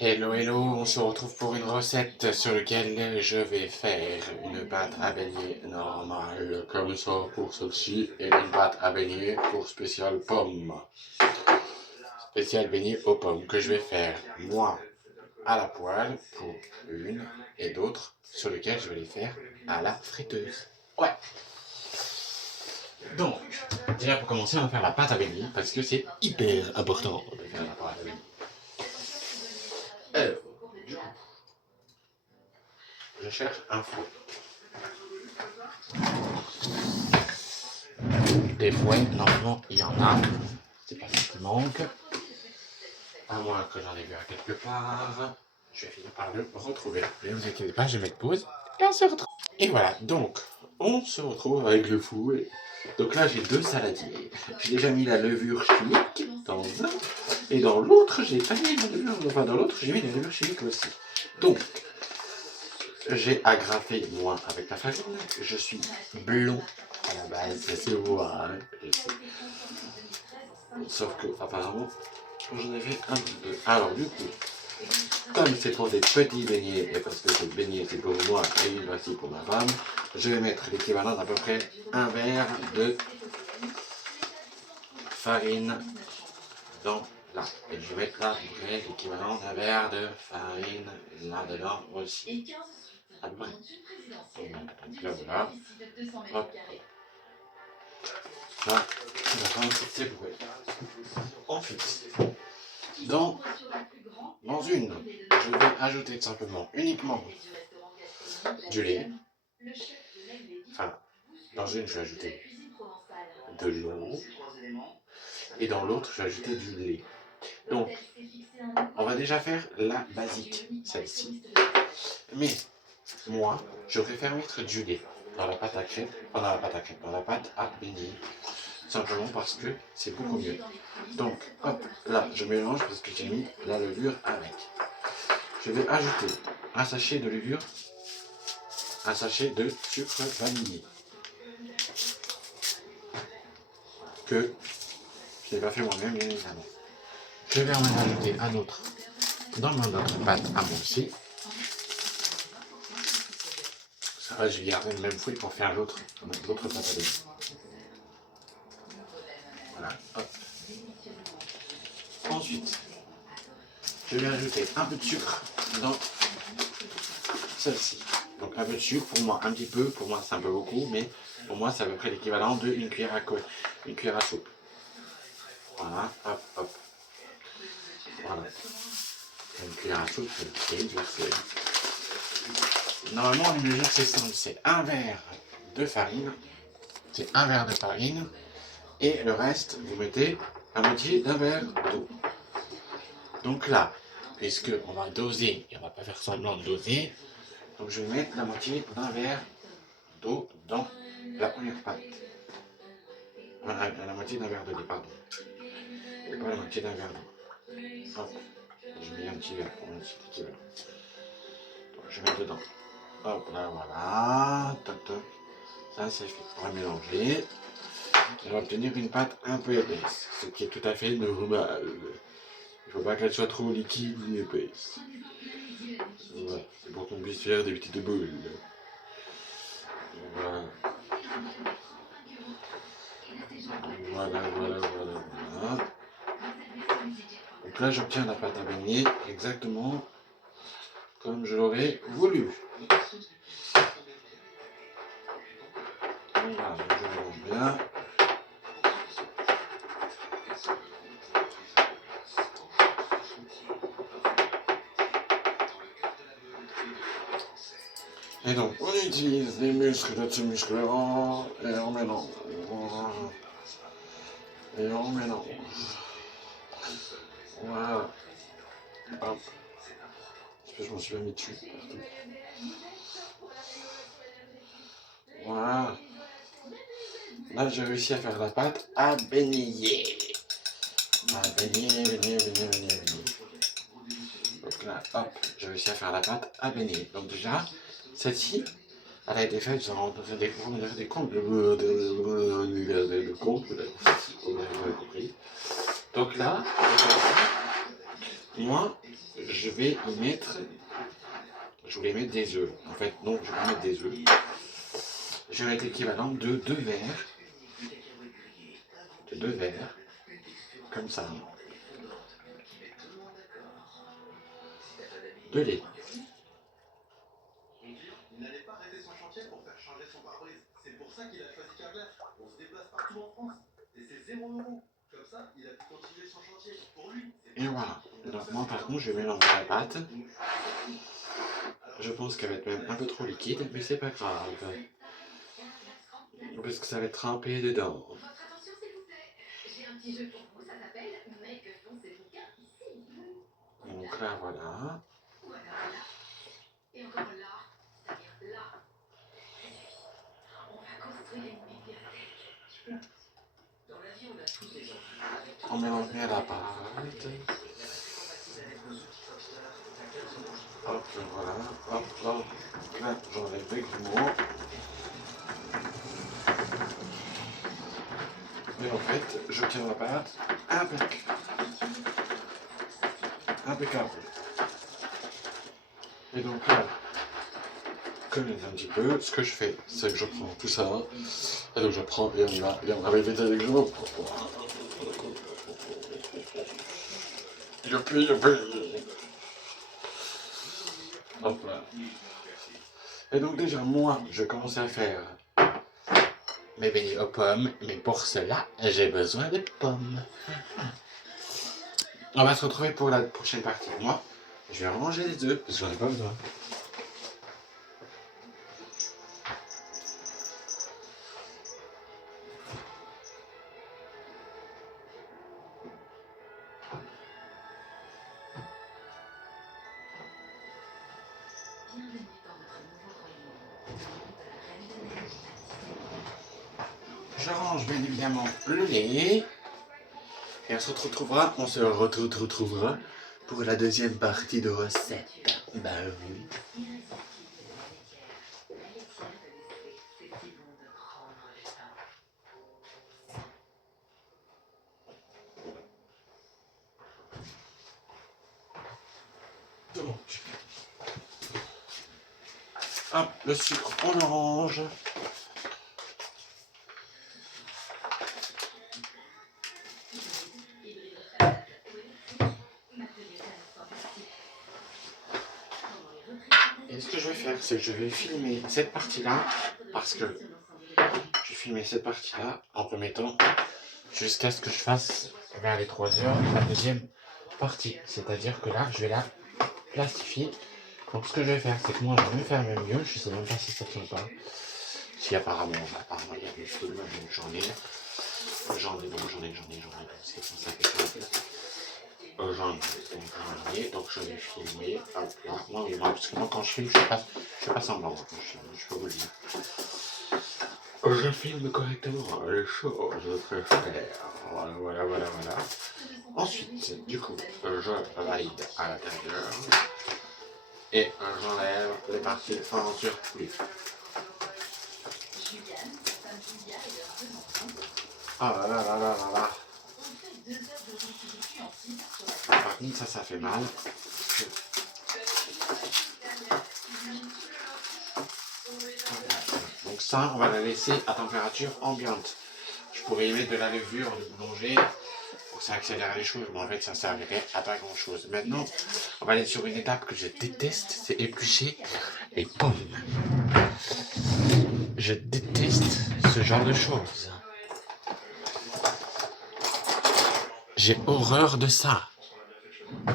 Hello hello, on se retrouve pour une recette sur laquelle je vais faire une pâte à beignets normale comme ça pour celle-ci et une pâte à beignets pour spécial pomme. Spécial beignet aux pommes que je vais faire moi à la poêle pour une et d'autres sur lesquelles je vais les faire à la friteuse. Ouais. Donc, déjà pour commencer on va faire la pâte à beignets parce que c'est hyper important de faire la pâte à beignets. Alors, du coup, je cherche un four. Des fouets, normalement il y en a, c'est pas ce qui manque, à moins que j'en ai vu à quelque part, je vais finir par le retrouver. Ne vous inquiétez pas, je vais mettre pause et on se retrouve. Et voilà, donc on se retrouve avec le fouet. Donc là j'ai deux saladiers, j'ai déjà mis la levure chimique dans un, et dans l'autre j'ai pas mis la levure, enfin dans l'autre j'ai mis la levure chimique aussi. Donc j'ai agrafé moi avec la farine, je suis blond à la base, c'est moi, hein. Sauf que apparemment j'en ai fait un petit peu. Alors du coup, comme c'est pour des petits beignets et parce que ce beignet c'est pour moi et une voici pour ma femme, je vais mettre l'équivalent d'à peu près un verre de farine dans là. Et je vais mettre là l'équivalent d'un verre de farine là-dedans aussi. À peu près. Donc là voilà. Hop. Là, c'est pour ensuite, dans une, je vais ajouter tout simplement uniquement du lait. Enfin, dans une, je vais ajouter de l'eau. Et dans l'autre, je vais ajouter du lait. Donc, on va déjà faire la basique, celle-ci. Mais, moi, je préfère mettre du lait dans la pâte à crêpes, dans la pâte à beignets. Simplement parce que c'est beaucoup mieux. Donc, hop, là, je mélange parce que j'ai mis la levure avec. Je vais ajouter un sachet de levure, un sachet de sucre vanillé. Que je n'ai pas fait moi-même, bien évidemment. Je vais en ajouter un autre dans mon autre pâte à moi aussi. Ça va, je vais garder le même fouet pour faire l'autre pâte à beignets. Voilà, hop. Ensuite, je vais ajouter un peu de sucre dans celle-ci. Donc un peu de sucre, pour moi un petit peu, pour moi c'est un peu beaucoup, mais pour moi c'est à peu près l'équivalent d'une cuillère à soupe. Voilà, hop, hop. Voilà. Une cuillère à soupe, c'est normalement les mesures c'est simple, c'est un verre de farine, et le reste vous mettez la moitié d'un verre d'eau. Donc là, puisque on va doser, et on va pas faire semblant de doser, donc je vais mettre la moitié d'un verre d'eau dans la première pâte. Voilà, la moitié d'un verre de lait, pardon. Et pas la moitié d'un verre d'eau. Hop, je mets un petit verre pour un petit équivalent. Donc, je mets dedans. Hop là, voilà. Toc toc. Ça c'est fait. On va mélanger. On va obtenir une pâte un peu épaisse, ce qui est tout à fait normal. Il ne faut pas qu'elle soit trop liquide ni épaisse. Voilà, c'est pour qu'on puisse faire des petites boules. Voilà. Voilà. Donc là, j'obtiens la pâte à beignets exactement comme je l'aurais voulu. Voilà, je mélange bien. Et donc, on utilise les muscles de ce muscle-là et on mélange. Et on mélange. Voilà. Hop. Je m'en suis pas mis dessus. Voilà. Là, j'ai réussi à faire la pâte à beigner. À beigner. Donc là, hop, j'ai réussi à faire la pâte à beigner. Donc déjà, celle-ci, elle a été faite sans des comptes. Vous avez compris. Donc là, Moi, je vais y mettre... Je voulais mettre des œufs. En fait, non, je vais mettre des œufs. Je vais mettre l'équivalent de 2 verres. De 2 verres. Comme ça. De lait. Et voilà. Donc moi par contre je vais mélanger la pâte. Je pense qu'elle va être même un peu trop liquide, mais c'est pas grave. Parce que ça va être trempé dedans. Donc là voilà. On mélange bien la pâte. Hop, voilà. Hop, hop. Là, j'enlève les grumeaux. Et en fait, je tiens la pâte impeccable. Et donc là, comme il est un petit peu, ce que je fais, c'est que je prends tout ça. Et donc je prends et on y va. Et on va mettre les grumeaux. Youpi, youpi. Hop là. Et donc déjà, moi, je commence à faire mes beignets aux pommes, mais pour cela, j'ai besoin de pommes. On va se retrouver pour la prochaine partie. Moi, je vais ranger les œufs, parce que j'en ai pas besoin. Je range bien évidemment le lait. Et on se retrouvera pour la deuxième partie de recette. Bah oui. Donc, hop, le sucre, on le range. Et ce que je vais faire, c'est que je vais filmer cette partie-là, parce que je vais filmer cette partie-là en premier temps, jusqu'à ce que je fasse vers les 3 heures la deuxième partie. C'est-à-dire que là, je vais la plastifier. Donc ce que je vais faire, c'est que moi, je vais faire même mieux. Je sais même pas si ça tient pas. Si apparemment il y a des films, donc j'en ai, c'est comme ça que j'en ai, donc je vais filmer, hop là, moi, oui, moi, parce que moi quand je filme, je fais pas semblant quand je filme, je peux vous le dire. Je filme correctement les choses, je préfère, voilà. Ensuite, du coup, je valide à l'intérieur, et j'enlève les parties en surplus. Ah là. Par contre, ça fait mal. Donc ça, on va la laisser à température ambiante. Je pourrais y mettre de la levure de boulanger pour que ça accélère les choses, mais en fait, ça servirait à pas grand chose. Maintenant, on va aller sur une étape que je déteste, c'est éplucher les pommes. Je déteste ce genre de choses. J'ai horreur de ça.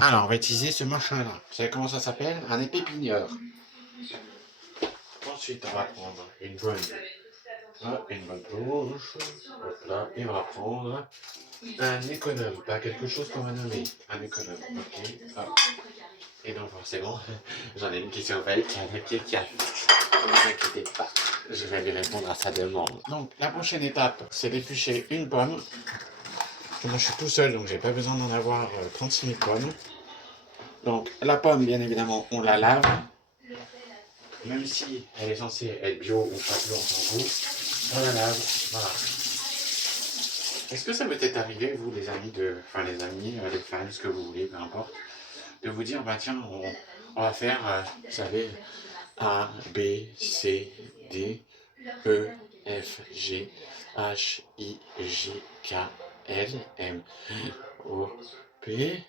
Alors, on va utiliser ce machin-là. Vous savez comment ça s'appelle? Un épépinieur. Ensuite, on va prendre une bonne bouche. Hop là. Et on va prendre un économe. Pas quelque chose qu'on va nommer. Un économe. Ok. Hop. Et donc, forcément, j'en ai une qui surveille, qui a le pied qui a. Ne vous inquiétez pas. Je vais lui répondre à sa demande. Donc, la prochaine étape, c'est d'éplucher une pomme. Moi, je suis tout seul, donc j'ai pas besoin d'en avoir 36 000 pommes. Donc, la pomme, bien évidemment, on la lave. Même si elle est censée être bio ou pas bio, on s'en fout. On la lave, voilà. Est-ce que ça m'est arrivé, vous, les amis, les fans, ce que vous voulez, peu importe, de vous dire, bah tiens, on va faire, vous savez, A, B, C, D, E, F, G, H, I, J, K, L, M, O, P,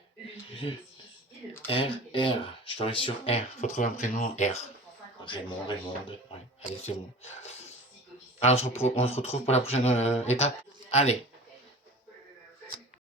R, R. Je t'en sur R. Faut trouver un prénom R. Raymond, Raymonde. Ouais, allez, c'est bon. Alors, on se retrouve pour la prochaine étape. Allez.